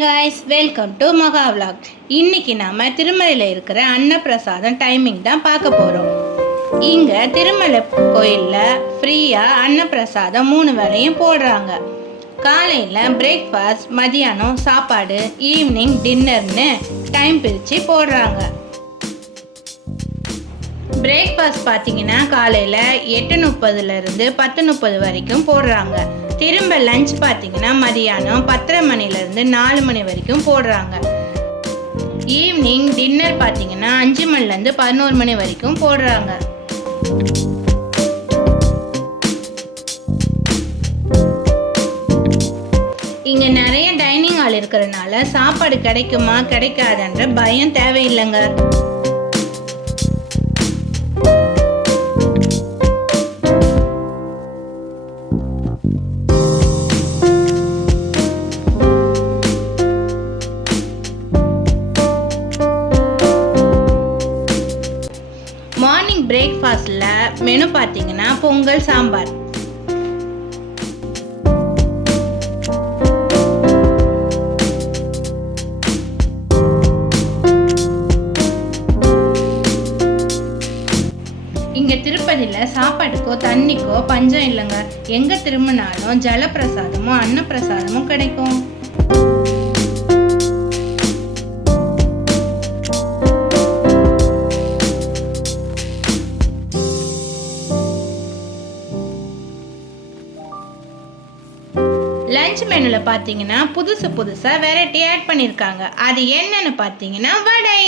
guys, welcome to Maha Vlog. இன்னைக்கு நாம திருமலையில இருக்கிற அன்னப்பிரசாதம் டைமிங் தான் பார்க்க போறோம். இங்க திருமலை கோயில்ல ஃப்ரீயா அன்னப்பிரசாதம் 3 வேளையும் போடுறாங்க. காலையில பிரேக்ஃபாஸ்ட், மதியானம் சாப்பாடு, ஈவினிங் டின்னர்னு டைம் பிரிச்சு போடுறாங்க. பிரேக்ஃபாஸ்ட் பார்த்தீங்கன்னா காலையில் 8:30 இருந்து 10:30 வரைக்கும் போடுறாங்க. திரும்ப லஞ்ச் பார்த்தீங்கன்னா மதியானம் 10:30 மணிலேருந்து 4 மணி வரைக்கும் போடுறாங்க. ஈவினிங் டின்னர் பார்த்தீங்கன்னா 5 மணிலேருந்து 11 மணி வரைக்கும் போடுறாங்க. இங்கே நிறைய டைனிங் ஹால் இருக்கிறதுனால சாப்பாடு கிடைக்குமா கிடைக்காதுன்ற பயம் தேவையில்லைங்க. மார்னிங் பிரேக்ஃபாஸ்ட்ல மெனு பார்த்தீங்கன்னா பொங்கல், சாம்பார். இங்க திருப்பதியில சாப்பாட்டுக்கோ தண்ணிக்கோ பஞ்சம் இல்லைங்க. எங்க திரும்பினாலும் ஜலப்பிரசாதமும் அன்னப்பிரசாதமும் கிடைக்கும். லஞ்ச் மெனுல பாத்தீங்கன்னா புதுசா வெரைட்டி ஆட் பண்ணிருக்காங்க. அது என்னன்னு பாத்தீங்கன்னா வடை.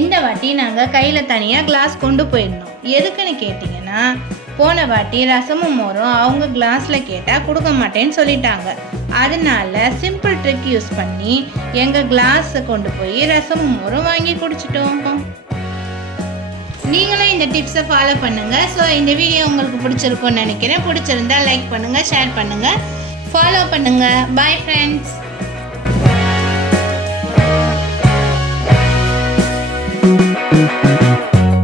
இந்த வாட்டி நாங்கள் கையில் தனியாக கிளாஸ் கொண்டு போயிருந்தோம். எதுக்குன்னு கேட்டிங்கன்னா, போன வாட்டி ரசமும் மோரும் அவங்க கிளாஸில் கேட்டால் கொடுக்க மாட்டேன்னு சொல்லிட்டாங்க. அதனால சிம்பிள் ட்ரிக் யூஸ் பண்ணி எங்கள் கிளாஸை கொண்டு போய் ரசமும் மோரும் வாங்கி குடிச்சிட்டோம். நீங்களும் இந்த டிப்ஸை ஃபாலோ பண்ணுங்கள். ஸோ இந்த வீடியோ உங்களுக்கு பிடிச்சிருக்கும்னு நினைக்கிறேன். பிடிச்சிருந்தா லைக் பண்ணுங்கள், ஷேர் பண்ணுங்கள், ஃபாலோ பண்ணுங்கள். Bye friends.